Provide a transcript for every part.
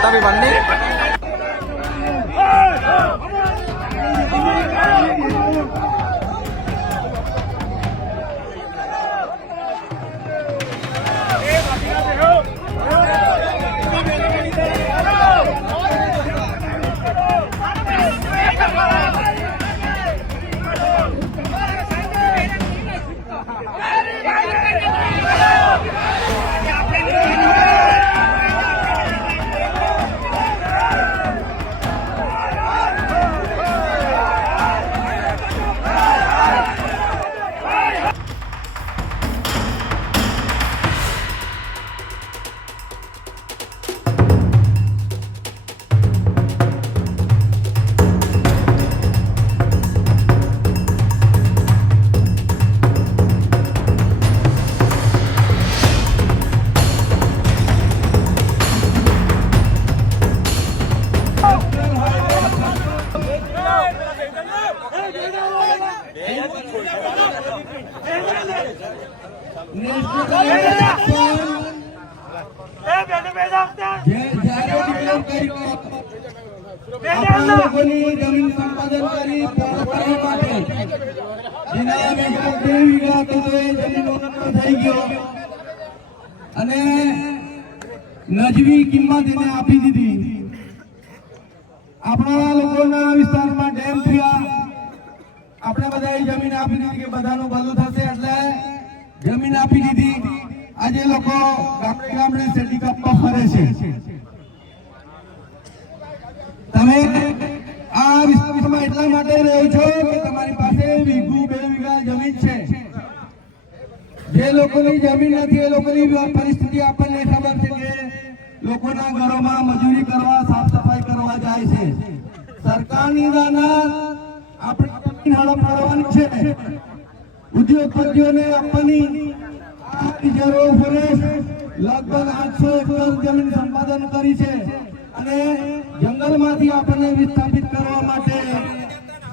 Tapi Bandi. જમીન સંપાદન કરી થઈ ગયો અને નજવી કિંમત એને આપી દીધી. આપણા લોકોના વિસ્તારમાં ડેમ થયા, આપણે બધા જમીન આપી દીધી કે બધાનું ભલું થશે એટલે જમીન આપી દીધી. આજે લોકો ગામડે ગામડે સેટિંગ આપવા ફરે છે. તમે આ વિસ્તારમાં એટલા માટે રહ્યો છો કે તમારી પાસે વીઘું 2 વીઘા જમીન છે. જે લોકોની જમીન નથી એ લોકોની પરિસ્થિતિ આપણને ખબર છે કે લોકોના ઘરોમાં મજૂરી કરવા, સાફ સફાઈ કરવા જાય છે. સરકારની દાના આપણે જમીન હડપ કરવાની છે, ઉદ્યોગપતિઓને આપવાની. આ રિઝર્વ ફોરેસ્ટ લગભગ 800 એકર જમીન સંપાદન કરી છે અને જંગલમાંથી આપણને વિસ્થાપિત કરવા માટે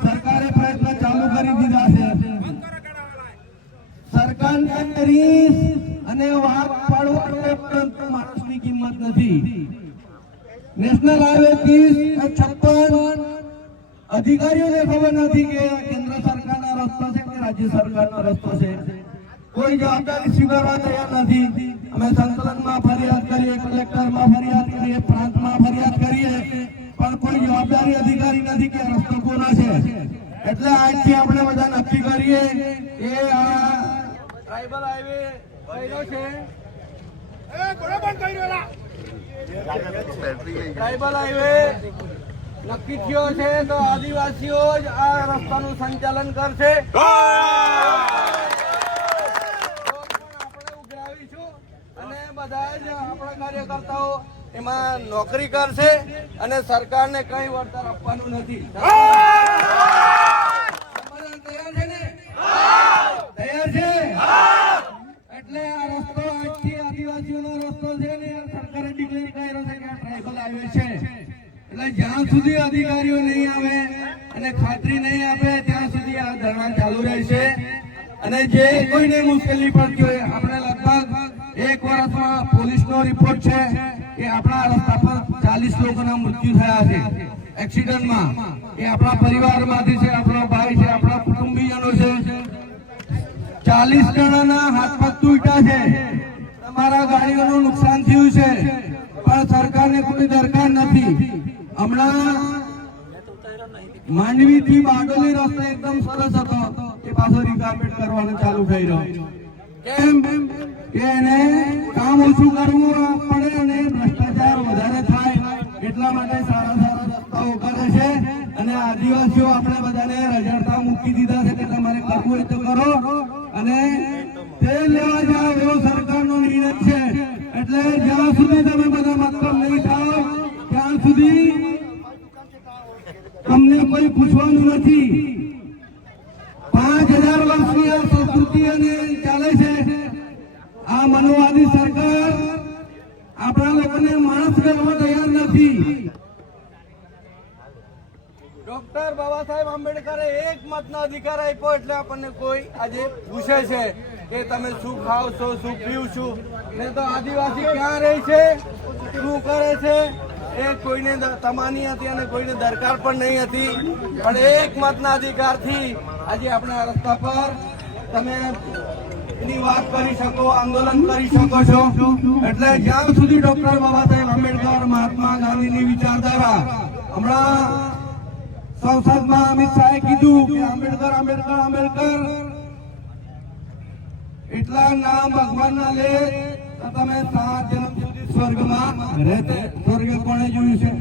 સરકારે પ્રયત્ન ચાલુ કરી દીધા છે. સરકારને રીસ અને વાઘ પાડવા પરંતુ માણસની કિંમત નથી. નેશનલ હાઈવે 3056 અધિકારીઓને ખબર નથી કે કેન્દ્ર સરકારનો રસ્તો છે કે રાજ્ય સરકારનો રસ્તો છે. કોઈ જવાબદારી સ્વીકારવા તૈયાર નથી. અમે સંકલનમાં ફરિયાદ કરીએ, કલેક્ટરમાં ફરિયાદ કરીએ, પ્રાંતમાં ફરિયાદ કરીએ, પણ કોઈ જવાબદારી અધિકારી નથી કે રસ્તો કોનો છે. એટલે આજથી આપણે બધા નક્કી કરીએ કે આ ટ્રાઇબલ હાઈવે કયો છે, ટ્રાઇબલ હાઈવે નક્કી થયો છે તો આદિવાસીઓ જ આ રસ્તાનું સંચાલન કરશે. અને બધા જ આપણા કાર્યકર્તાઓ એમાં નોકરી કરશે અને સરકારને કઈ વળતર આપવાનું નથી. તૈયાર છે ને? તૈયાર છે? એટલે આ રસ્તો આજથી આદિવાસીઓનો રસ્તો છે ને સરકારે ડિક્લેર કર્યો છે કે આ ટ્રાઇબલ હાઈવે છે. એટલે જ્યાં સુધી અધિકારીઓ નહીં આવે અને ખાતરી નહીં આપે ત્યાં સુધી આ ધરણા ચાલુ રહેશે. અને જે કોઈને મુશ્કેલી પડતી હોય, આપણે લગભગ 1 વર્ષમાં પોલીસનો રિપોર્ટ છે કે આપણા રસ્તા પર 40 લોકોના મૃત્યુ થયા છે એક્સિડન્ટમાં. એ આપણા પરિવારમાંથી છે, આપણો ભાઈ છે, આપણા કુટુંબીજનો છે. 40 જણાના હાથ પગ તૂટ્યા છે. તમારા ગાડીઓનું નુકસાન થયું છે, પણ સરકારને કોઈ દરકાર નથી. હમણાં માંડવી થી બારડોલી રસ્તો એકદમ સરસ હતો, એ પાછો રિકાર્પેટ કરવાનું ચાલુ થઈ રહ્યો. કેમ કે એને કામ ઓછું કરવું પડે અને ભ્રષ્ટાચાર વધારે થાય એટલા માટે સારા સારા રસ્તાઓ કરે છે. અને આદિવાસીઓ આપણે બધાને રજડતા મૂકી દીધા છે કે તમારે કરવું હોય તો કરો અને તે લેવા જાવ એવો સરકારનો નિર્ણય છે. એટલે જ્યાં સુધી તમે બધા મતલબ નહીં થાવ ત્યાં સુધી તમને કોઈ પૂછવાનું નથી. 5000 વર્ષની આ સંસ્કૃતિ અને ચાલે છે. આ મનોવાદી સરકાર આપણા લોકોને માણસ કરવા તૈયાર નથી. ડોક્ટર બાબા સાહેબ આંબેડકરે એક મતનો અધિકાર આપ્યો એટલે આપણને કોઈ આજે પૂછે છે કે તમે શું ખાવ છો, શું પીવ છું. ને તો આદિવાસી ક્યાં રહે છે, શું કરે છે, એ કોઈને તમાની હતી અને કોઈને દરકાર પણ નહીં હતી, પણ એક મતના અધિકારથી આજે આપણે આ રસ્તા પર તમે એની વાત કરી શકો, આંદોલન કરી શકો છો. એટલે જ્યાં સુધી ડોક્ટર બાબા સાહેબ આંબેડકર, મહાત્મા ગાંધીની વિચારધારા, હમણાં સંસદમાં અમિત શાહે કીધું કે આંબેડકર આંબેડકર આંબેડકર, એટલા નામ ભગવાનના લે તો તમે 7 જન્મ સુધી સ્વર્ગમાં રહેતે. સ્વર્ગ કોણે જોયું છે?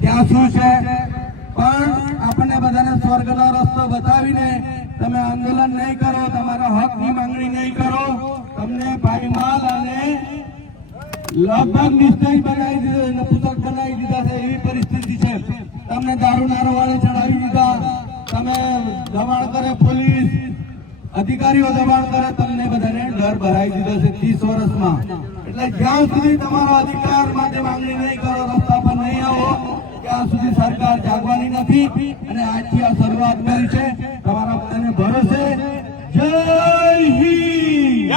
ત્યાં શું છે? પણ આપણને બધાને સ્વર્ગનો રસ્તો બતાવીને તમે આંદોલન નહીં કરો, તમારા હકની માંગણી નહીં કરો, તમને પાયમાલ અને લગભગ નિશ્ચય બનાવી દીધો, નપુસક બનાવી દીધા છે. એવી પરિસ્થિતિ છે. તમને દારૂનારો વાળે ચડાવી દીધા, તમે દબાણ કરે પોલીસ અધિકારીઓ, દબાણ કરે, તમને બધાને ડર ભરાઈ દીધો છે 30 વર્ષમાં. એટલે જ્યાં સુધી તમારો અધિકાર માટે માંગણી નહીં કરો, રસ્તા પર નહીં આવો, ત્યાં સુધી સરકાર જાગવાની નથી. અને આજથી આ શરૂઆત કરી છે તમારા બધાને ભરોસે. જય હિન્દ,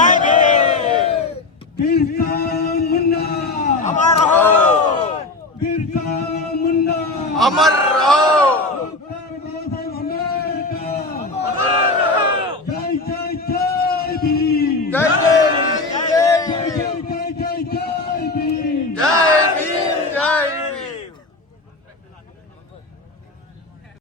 બિરસા મુંડા, બિરસા મુંડા, અમર